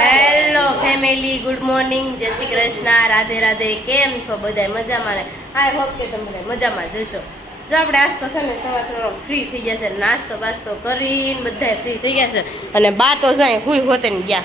Hello family, good morning, જય શ્રી કૃષ્ણ, રાધે રાધે. કેમ છો બધા? મજામાં ને? આઈ હોપ કે તમે બધા મજામાં જશો. જો આપણે આજ તો છે ને સવાર ફ્રી થઈ ગયા છે, નાસ્તો બાસ્તો કરીને બધા ફ્રી થઈ ગયા છે. અને બા તો જાય હુઈ હોતે ને ગયા.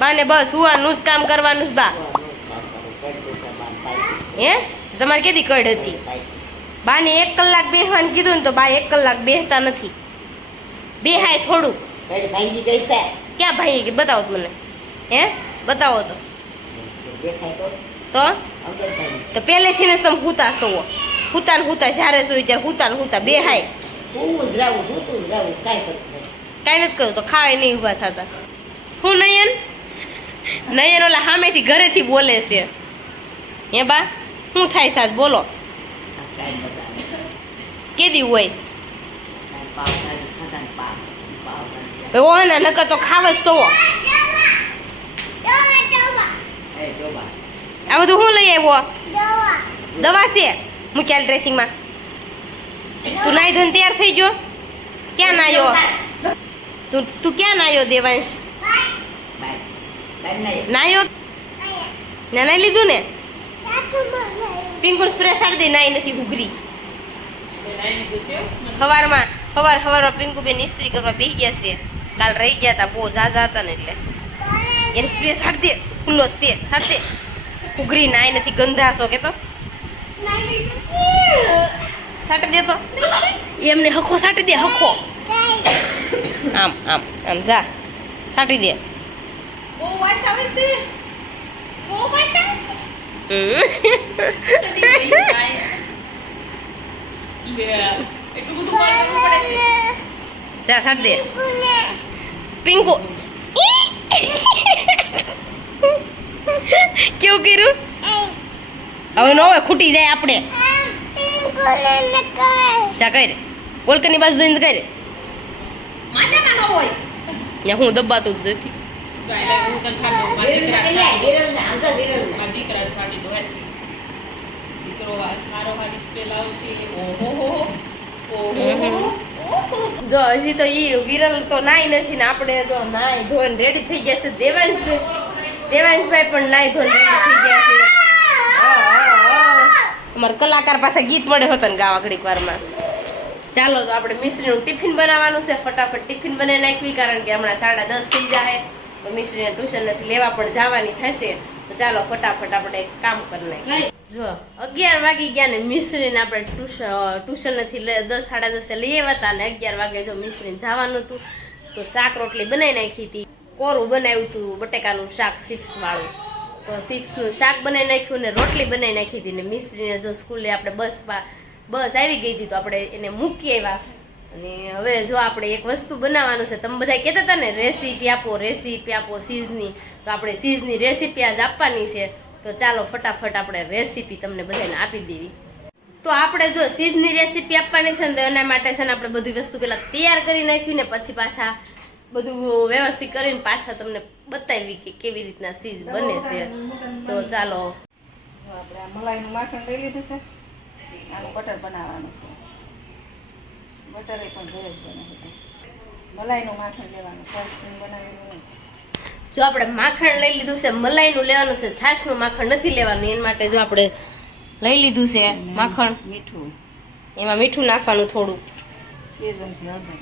બાને બસ હુવાનું જ કામ કરવાનું જ. બા હે તમારે કેદી કડ હતી? બાને 1 કલાક બેસવાનું કીધું ને તો બા 1 કલાક બેસતા નથી. બેહાય થોડું. ભાંગી ગઈ છે. ક્યાં ભાઈ કે બતાવો તો મને. હે બતાવો તો. તો પહેલેથી ને તમે હુતા તો હુતા ને હુતા જ્યારે જોઈ ત્યારે હુતા ને હુતા બેહાય. હું જ રહું કાંઈ કરતું કાંઈ નથી કરું તો ખાવાય નહીં ઊભા થતા. હું નયન નયન ઓલા સામેથી ઘરેથી બોલે છે. હે બા શું થાય સાચ બોલો. કેદી હોય ઓના નકર તો ખાવ જ તો. આ બધું હું લઈ આવ્યો? દવા છે મૂક્યાલ ડ્રેસિંગમાં. તું નાઈ ધોઈને તૈયાર થઈ ગયો? ક્યાં નાયો? તું ક્યાં નાયો દેવાંશ? નાયો ના નાઈ લીધું ને? પિંકુ સ્પ્રે સાડી દે. નાઈ નથી ઉઘરી. સવારમાં પિંકુ બેન ઇસ્ત્રી કરવા બેસી ગયા છે. કાલ રહી ગયા હતા, બહુ ઝાઝા હતા ને એટલે એને સ્પ્રે સાડી દે. ખુલ્લો છે સાડી દે. ઉઘરી નાઈ નથી, ગંધાશો કે તો સાટી દે. તો એમને હખો સાટી દે. હખો આમ આમ આમ જા સાટી દે. જા સાટી દે. પિંકુ કેવું કર્યું? હવે નો હોય, ખૂટી જાય આપણે. જા કઈ રે બોલકની બાજુ જઈને કઈ રે. હું દબાતું જ નથી. જો હજી તો ઈ વિરલ તો નાઈ નથી ને આપણે જો નાઈ ધોઈને રેડી થઈ ગયા છે. દેવાંશભાઈ પણ નાઈ ધોઈને રેડી થઈ ગયા છે. અમારા કલાકાર પાસે ગીત મળે હતો ને ગાવા ઘડીક વારમાં. ચાલો તો આપણે મિશ્રીનું ટિફિન બનાવવાનું છે. ફટાફટ ટિફિન બનાવી નાખવી, કારણ કે હમણાં 10:30 થઈ જાય તો મિશ્રીને ટ્યુશન નથી લેવા પણ જવાની થશે. તો ચાલો ફટાફટ આપણે કામ કરી નાખીએ. જો 11 વાગી ગયા ને મિશ્રીને આપણે ટ્યુશન નથી 10:30 લઈ આવ્યા હતા ને 11 વાગે જો મિશ્રીને જવાનું હતું તો શાક રોટલી બનાવી નાખી હતી. કોરું બનાવ્યું હતું બટેકાનું શાક ચિપ્સ વાળું. તો ચિપ્સનું શાક બનાવી નાખ્યું ને રોટલી બનાવી નાખી હતી. ને મિશ્રીને જો સ્કૂલે આપણે બસ આવી ગઈ હતી તો આપણે એને મૂકી આવ્યા. અને હવે જો આપણે એક વસ્તુ બનાવવાનું છે. તમે બધા કહેતા હતા ને રેસીપી આપો ચીઝની, તો આપણે ચીઝની રેસીપી આજ આપવાની છે. તો ચાલો ફટાફટ આપણે રેસીપી તમને બધાને આપી દેવી. તો આપણે જો ચીઝની રેસીપી આપવાની છે ને તો એના માટે છે ને આપણે બધી વસ્તુ પહેલાં તૈયાર કરી નાખવી ને પછી પાછા બધું વ્યવસ્થિત કરીને પાછા તમને બતાવી કે કેવી રીતના ચીઝ બને છે. તો ચાલો આપણે આ મલાઈનું માખણ લઈ લીધું છે. આનું બટર બનાવવાનું છે. બટર પણ ઘરે જ બને છે. મલાઈનું માખણ લેવાનું, ફર્સ્ટ બનાવેલું. જો આપણે માખણ લઈ લીધું છે, મલાઈનું લેવાનું છે, છાશનું માખણ નથી લેવાનું. એના માટે જો આપણે લઈ લીધું છે માખણ. મીઠું, એમાં મીઠું નાખવાનું થોડું. સેજનથી હળદર.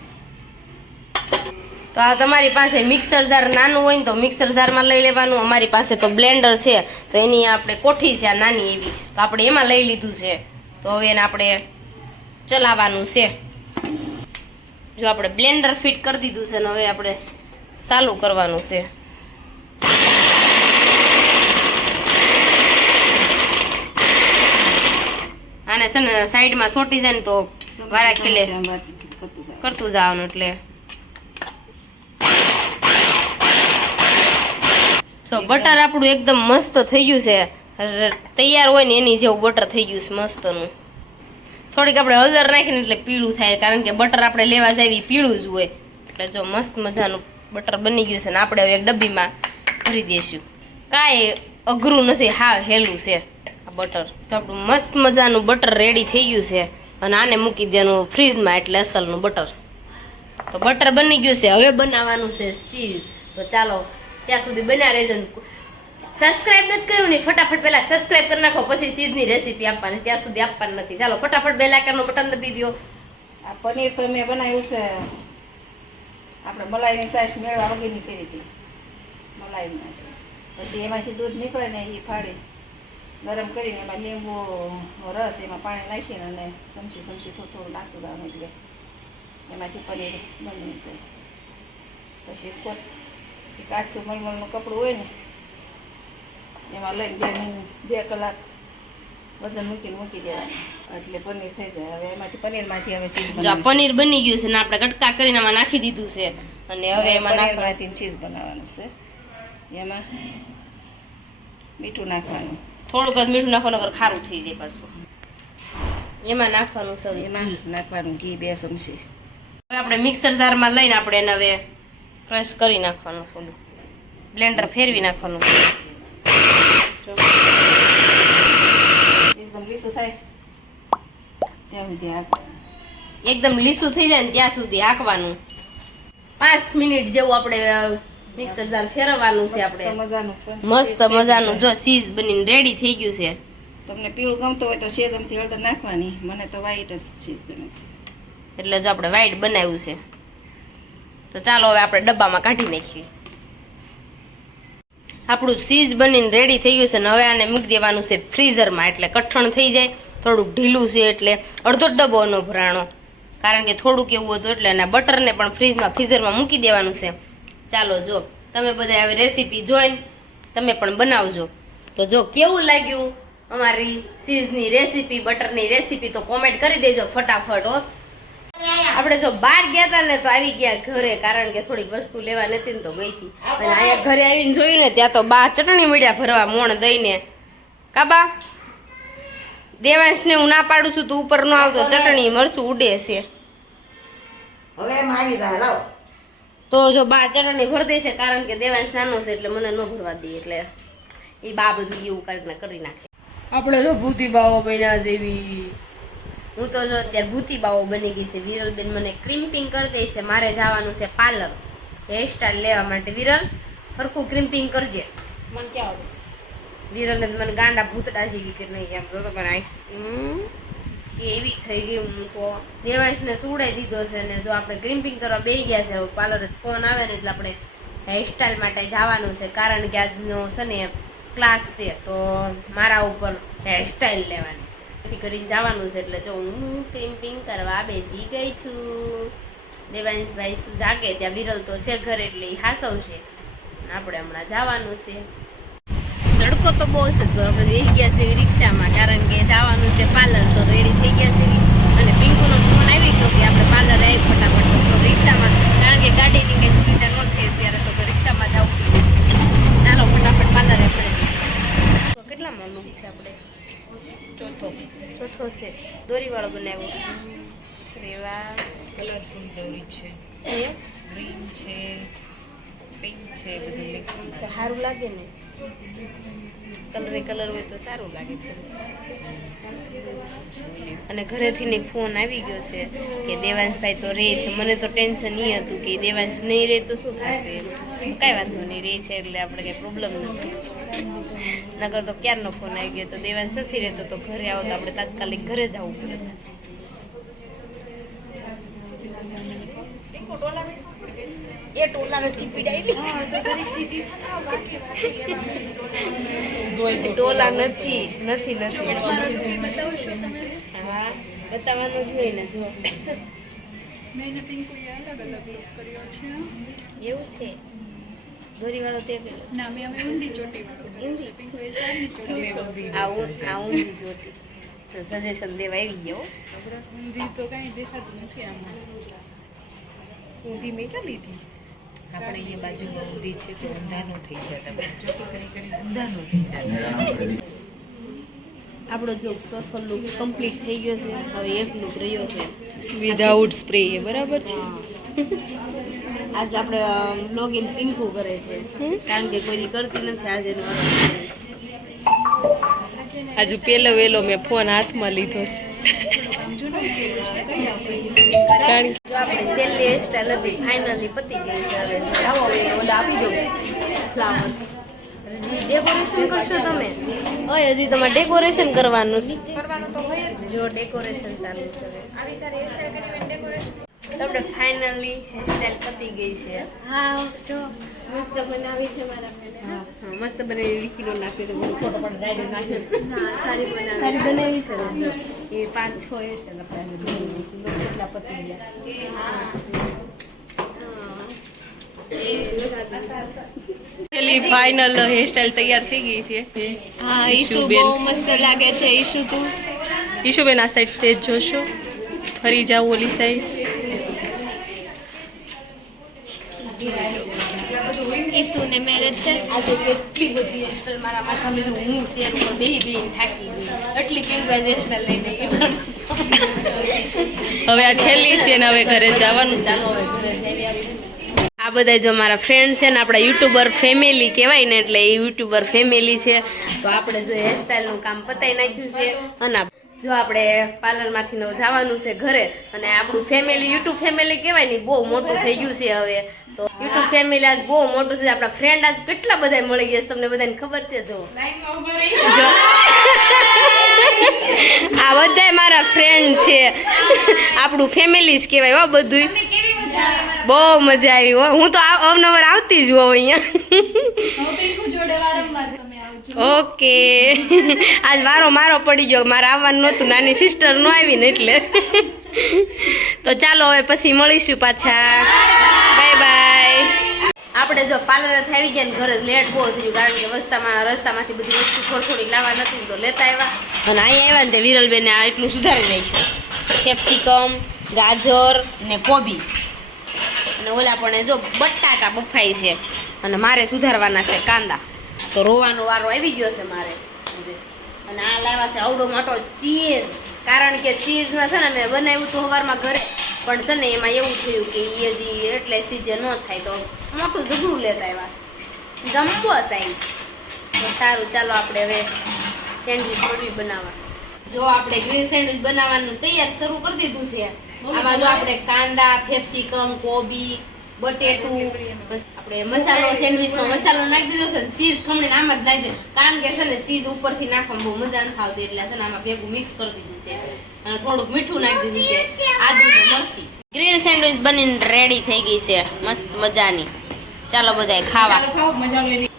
તો આ તમારી પાસે મિક્સર જાર નાનું હોય ને તો મિક્સર જારમાં લઈ લેવાનું. અમારી પાસે તો બ્લેન્ડર છે તો એની આપણે કોઠી છે આ નાની એવી, તો આપણે એમાં લઈ લીધું છે. તો હવે એને આપણે ચલાવવાનું છે. જો આપણે બ્લેન્ડર ફિટ કરી દીધું છે ને હવે આપણે ચાલુ કરવાનું છે. આને છે ને સાઈડમાં સોટી જાય ને તો વારા ખીલે કરતું જવાનું. એટલે જો બટર આપણું એકદમ મસ્ત થઈ ગયું છે. તૈયાર હોય ને એની જેવું બટર થઈ ગયું છે મસ્તનું. થોડીક આપણે હળદર નાખીને એટલે પીળું થાય, કારણ કે બટર આપણે લેવા જાય પીળું જ હોય. એટલે જો મસ્ત મજાનું બટર બની ગયું છે ને આપણે હવે એક ડબ્બીમાં ભરી દઈશું. કાંઈ અઘરું નથી, હા હેલું છે આ બટર. તો આપણું મસ્ત મજાનું બટર રેડી થઈ ગયું છે અને આને મૂકી દેવાનું ફ્રીજમાં, એટલે અસલનું બટર. તો બટર બની ગયું છે. હવે બનાવવાનું છે ચીઝ. તો ચાલો ત્યાં સુધી બન્યા રહેજો. સબસ્ક્રાઇબ નથી કર્યું ને ફટાફટ પહેલા સબસ્ક્રાઇબ કરી નાખો, પછી ચીઝની રેસીપી આપવાની, ત્યાં સુધી આપવાની નથી. ચાલો ફટાફટ બેલ આઇકનનું બટન દબાવી દો. આ પનીર તો મેં બનાવ્યું છે આપણે મલાઈની સાઈઝ મેળવા વગરની કરી હતી મલાઈમાંથી. પછી એમાંથી દૂધ નીકળે ને એ ફાડી ગરમ કરીને એમાં લીંબુનો રસ એમાં પાણી નાખીને અને સમસી થોડું થોડું નાખતું જવાનું એટલે એમાંથી પનીર બની જાય. પછી કાચું મલમલનું કપડું હોય ને એમાં લઈને 2 કલાક વજન મૂકી દેવાનું એટલે પનીર થઈ જાય. હવે એમાંથી પનીરમાંથી હવે ચીઝ જો આ પનીર બની ગયું છે ને આપણે કટકા કરીને આમાં નાખી દીધું છે અને હવે એમાં પનીરમાંથી ચીઝ બનાવવાનું છે. એમાં મીઠું નાખવાનું, થોડુંક જ મીઠું નાખવાનું, નકર ખારું થઈ જાય પાછું. એમાં નાખવાનું છે, એમાં નાખવાનું ઘી 2 ચમચી. હવે આપણે મિક્સર જારમાં લઈને આપણે એને હવે ક્રશ કરી નાખવાનું, થોડું બ્લેન્ડર ફેરવી નાખવાનું. એકદમ લીસું થાય ત્યાં સુધી એકદમ લીસું થઈ જાય ને ત્યાં સુધી હાંકવાનું. 5 મિનિટ જેવું આપણે મિક્સર જાર ફેરવવાનું છે. આપણે મસ્ત મજાનું જો ચીઝ બનીને રેડી થઈ ગયું છે. તમને પીળું ગમતું હોય તો સેજમથી હળદર નાખવાની, મને તો વ્હાઈટ જ ચીઝ ગમે છે એટલે જો આપણે વ્હાઈટ બનાવ્યું છે. તો ચાલો હવે આપણે ડબ્બામાં કાઢી નાખીએ. આપણું ચીઝ બનીને રેડી થઈ ગયું છે ને હવે આને મૂકી દેવાનું છે ફ્રીઝરમાં, એટલે કઠણ થઈ જાય. થોડુંક ઢીલું છે એટલે અડધો ડબ્બો ન ભરાણો, કારણ કે થોડુંક એવું હતું એટલે એના બટરને પણ ફ્રીઝરમાં મૂકી દેવાનું છે. ચાલો જો તમે બધા આવી રેસીપી જોઈને તમે પણ બનાવજો. તો જો કેવું લાગ્યું અમારી ચીઝની રેસીપી, બટરની રેસીપી, તો કોમેન્ટ કરી દેજો ફટાફટ. હો આપણે જો બહાર ગયા હતા ને તો આવી ગયા ઘરે, કારણ કે થોડીક વસ્તુ લેવા નથી ને તો ગઈ હતી. અને અહીંયા ઘરે આવીને જોયું ને ત્યાં તો બા ચટણી મીઠા ભરવા મોણ દઈને. કાબા દેવાંશને હું ના પાડું છું તું ઉપર ન આવતો, ચટણી મરચું ઉડે છે. હવે એમ આવી જાય લાવ. તો જો બા ચટણી ભર દે છે, કારણ કે દેવાંશ નાનો છે એટલે મને ન ભરવા દે, એટલે એ બા બધું એવું કરી નાખે. આપણે જો ભૂતી બાવો બન્યા જેવી. હું તો જો અત્યારે ભૂતી બાવો બની ગઈ છે. વિરલબેન મને ક્રિમ્પિંગ કરી દે છે. મારે જવાનું છે પાર્લર હેરસ્ટાઈલ લેવા માટે. વિરલ હરખું ક્રિમ્પિંગ કરજે. મને ક્યાં આવડે છે વિરલ ને મને ગાંડા ભૂતડા જેવી કે નહીં એમ તો પણ એવી થઈ ગઈ. હું તો દેવાંશને સુવડાવી દીધો છે ને જો આપણે ક્રિમ્પિંગ કરવા બેસી ગયા છે. હવે પાર્લર ફોન આવે ને એટલે આપણે હેરસ્ટાઈલ માટે જવાનું છે, કારણ કે આજનો છે ને ક્લાસ છે તો મારા ઉપર હેરસ્ટાઈલ લેવાની છે, કરીને જવાનું છે. એટલે જો હું ક્રિમ્પિંગ કરવા બેસી ગઈ છું. દેવાંશભાઈ શું જાગે ત્યાં વિરલ તો છે ઘરે એટલે એ હાસવશે. આપણે હમણાં જવાનું છે. તડકો તો બહુ છે તો આપણે બેસી ગયા છે રિક્ષામાં, કારણ કે જવાનું છે પાર્લર. તો રેડી થઈ ગયા છે અને પિંકુનો ફોન આવી ગયો કે આપણે પાર્લર આવી ફટાફટ. તો રિક્ષામાં, કારણ કે ગાડીની કંઈ સુવિધા નહોતી અત્યારે તો રિક્ષામાં જવું. ચાલો ફટાફટ પાર્લર આપણે. કેટલામાં લુક છે આપણે? ચોથો છે. દોરીવાળો બનાવ્યો. રેવા કલરફુલ દોરી છે, ગ્રીન છે, પિંક છે, બધું મિક્સ. સારું લાગે ને, કલર હોય તો સારું લાગે છે. અને ઘરેથી ને ફોન આવી ગયો છે કે દેવાંશભાઈ તો રહે છે. મને તો ટેન્શન નહીં હતું કે દેવાંશ નહીં રહે તો શું થશે, કાંઈ વાંધો નહીં, રહે છે એટલે આપણે કંઈ પ્રોબ્લેમ નથી. નગર તો ક્યારનો ફોન આવી ગયો તો દેવાંશ નથી રહેતો તો ઘરે આવો તો આપણે તાત્કાલિક ઘરે જવું પડે. એ ટોલા નથી પીડાયેલી, ટોલા નથી. હા બતાવવાનું જ હોય ને. જો એવું છે દોરીવાળો તે પેલો આ ઊંધી જોતી તો સજેશન દેવા આવી ગયો. ઊંધી મેં ક્યાં લીધી? આપણે અહીંયા બાજુમાં ઊંધી છે તો ઊંધાનું થઈ જાય. ઊંધાનું થઈ જાય. આપણો જો ચોથો લુક કમ્પ્લીટ થઈ ગયો છે. હવે એક લુક રહ્યો છે વિધાઉટ સ્પ્રે, બરાબર છે. આજે આપણે લોગિન પિંકુ કરે છે, કારણ કે કોઈ કરતી નથી. આજે આજુ પેલો વેલો મેં ફોન હાથમાં લીધો છે, કારણ જો આપણે છેલ્લી હેરસ્ટાઈલ હતી ફાઇનલી પતી ગઈ છે. હવે આવો ઓલા આપી દો ફ્લાવર ડેકોરેશન કરશો તમે? ઓય હજી તમારે ડેકોરેશન કરવાનું છે. કરવાનું તો હોય જ. જો ડેકોરેશન ચાલુ છે હવે. આવી સારી હેરસ્ટાઈલ કરી ડેકોરેશન. તો આપણે ફાઇનલી હેરસ્ટાઈલ પતી ગઈ છે. હા જો મસ્ત બનાવી છે મારા બેને. હા મસ્ત બનાવી વિકીનો નાખ્યો તો ફોટો પણ રાઈડ નાખ્યો. હા સારી બનાવી. સારી બનાવી છે જો. એ 5-6 હેરસ્ટાઈલ આપણે બનાવી કેટલા પતી ગયા. પેલી ફાઇનલ હેરસ્ટાઈલ તૈયાર થઈ ગઈ છે. હા ઈશુ ઈશુબેન. બહુ મસ્ત લાગે છે. ઈશુ તું ઈશુબેન આ સાઈડ સ્ટેજ જોશો, ફરી જાવ ઓલી સાઈડ. ઈશુ ને મેરેજ છે. આજે કેટલી બધી હેરસ્ટાઈલ મારા માથામાં લીધું, હું શેર ઉપર બેહી થાકી ગઈ. એટલી પિંકવાઇઝ હેરસ્ટાઈલ લઈને ગઈ. હવે આ છેલ્લી છે ને હવે ઘરે જવાનું. ચાલો હવે ઘરે જઈએ. આ બધા જો મારા ફ્રેન્ડ છે ને આપણા યુટ્યુબર ફેમિલી કહેવાય ને, એટલે એ યુટ્યુબર ફેમિલી છે. તો આપણે જો હેરસ્ટાઈલનું કામ પતાવી નાખ્યું છે અને જો આપણે પાર્લરમાંથી જવાનું છે ઘરે. અને આપણું ફેમિલી યુટ્યુબ ફેમિલી કહેવાય ને બહુ મોટું થઈ ગયું છે હવે. તો યુટ્યુબ ફેમિલી આજ બહુ મોટું છે. આપણા ફ્રેન્ડ આજ કેટલા બધા મળી ગયા છે તમને બધાને ખબર છે? જો આ બધા મારા ફ્રેન્ડ છે, આપણું ફેમિલી જ કહેવાય હો બધું. બહુ મજા આવી હો. હું તો અવનવર આવતી જ હોઉં અહીંયા. ઓકે આજ વારો મારો પડી ગયો, મારે આવવાનું નહોતું, નાની સિસ્ટર નો આવી ને એટલે. તો ચાલો હવે પછી મળીશું પાછા. Bye bye. આપણે જો પાર્લર આવી ગયા ને ઘરે લેટ બહુ થઈ ગયું, કારણ કે રસ્તામાંથી બધી વસ્તુ થોડી લાવવા નથી તો લેતા આવ્યા. અને અહીંયા આવ્યા ને તે વિરલબેને આ એટલું સુધારી નાખ્યું. કેપ્સિકમ, ગાજર ને કોબી અને ઓલા પણ જો બટાટા બફાઈ છે. અને મારે સુધારવાના છે કાંદા. તો રોવાનો વારો આવી ગયો છે મારે. અને આ લાવ્યા છે આવડો મોટો ચીઝ, કારણ કે ચીઝમાં છે ને મેં બનાવ્યું હતું સવારમાં ઘરે, પણ છે ને એમાં એવું થયું કે એ હજી એટલે સીજે ન થાય તો મોટું ઝઘડું લેતા આવ્યા. જમવો થાય તો સારું. ચાલો આપણે હવે સેન્ડવિચ મોટી બનાવવા. જો આપણે ગ્રીન સેન્ડવિચ બનાવવાનું તૈયાર શરૂ કરી દીધું છે. આમાં જો આપણે કાંદા, કેપ્સિકમ, કોબી, બટેટું, આપણે મસાલો સેન્ડવિચનો મસાલો નાખી દીધો છે. ચીઝ ખમણીને આમ જ નાખી દે, કારણ કે છે ને ચીઝ ઉપરથી નાખવામાં બહુ મજા નથી આવતી, એટલે છે ને આમાં ભેગું મિક્સ કરી દીધું છે. અને થોડુંક મીઠું નાખી દીધું છે, આદુ ને મરચી. ગ્રીન સેન્ડવિચ બનીને રેડી થઈ ગઈ છે મસ્ત મજાની. ચાલો બધાય ખાવા.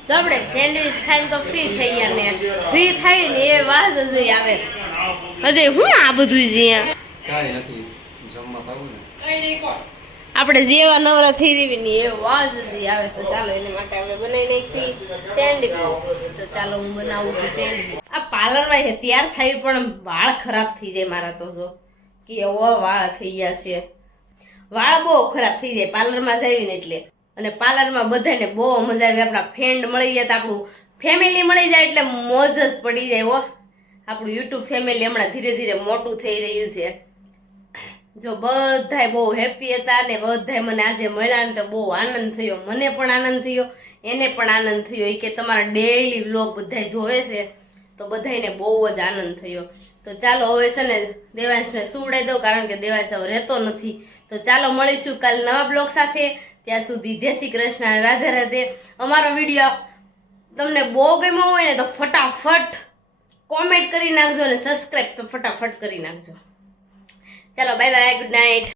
તો આપણે સેન્ડવિચ ખાઈને તો ફ્રી થઈ ગયા ને, ફ્રી થાય ને એ વાત જ આવે. હજે હું આ બધું છે કાંઈ નથી જમવા પાવું ને આપણે જેવા નવરા થઈ રહી ને એ વાજ જ આવે. તો ચાલો એના માટે અમે બનાવી નાખી સેન્ડવિચ. તો ચાલો હું બનાવું છું સેન્ડવિચ. આ પાર્લરમાં છે તૈયાર થાય પણ વાળ ખરાબ થઈ જાય મારા. તો જો કે એવો વાળ થઈ ગયા છે, વાળ બહુ ખરાબ થઈ જાય પાર્લરમાં જઈએ ને એટલે. અને પાર્લરમાં બધાને બહુ મજા આવે. આપણા ફ્રેન્ડ મળી જાય તો આપણું ફેમિલી મળી જાય એટલે મોજ જ પડી જાય હો. આપણું યુટ્યુબ ફેમિલી હમણાં ધીરે ધીરે મોટું થઈ રહ્યું છે. જો બધાય બહુ હેપી હતા ને બધાય મને આજે મળ્યા ને તો બહુ આનંદ થયો. મને પણ આનંદ થયો, એને પણ આનંદ થયો. એ કે તમારા ડેઈલી વ્લોગ બધાય જોવે છે તો બધાયને બહુ જ આનંદ થયો. તો ચાલો હવે છે ને દેવાંશને સુવડાવી દઉં, કારણ કે દેવાંશ હવે રહેતો નથી. તો ચાલો મળીશું કાલ નવા બ્લોગ સાથે. ત્યાં સુધી જય શ્રી કૃષ્ણ, રાધે રાધે. અમારો વિડીયો તમને બહુ ગમ્યો હોય ને તો ફટાફટ કોમેન્ટ કરી નાખજો અને સબસ્ક્રાઈબ તો ફટાફટ કરી નાખજો. ચાલો બાય બાય, ગુડ નાઇટ.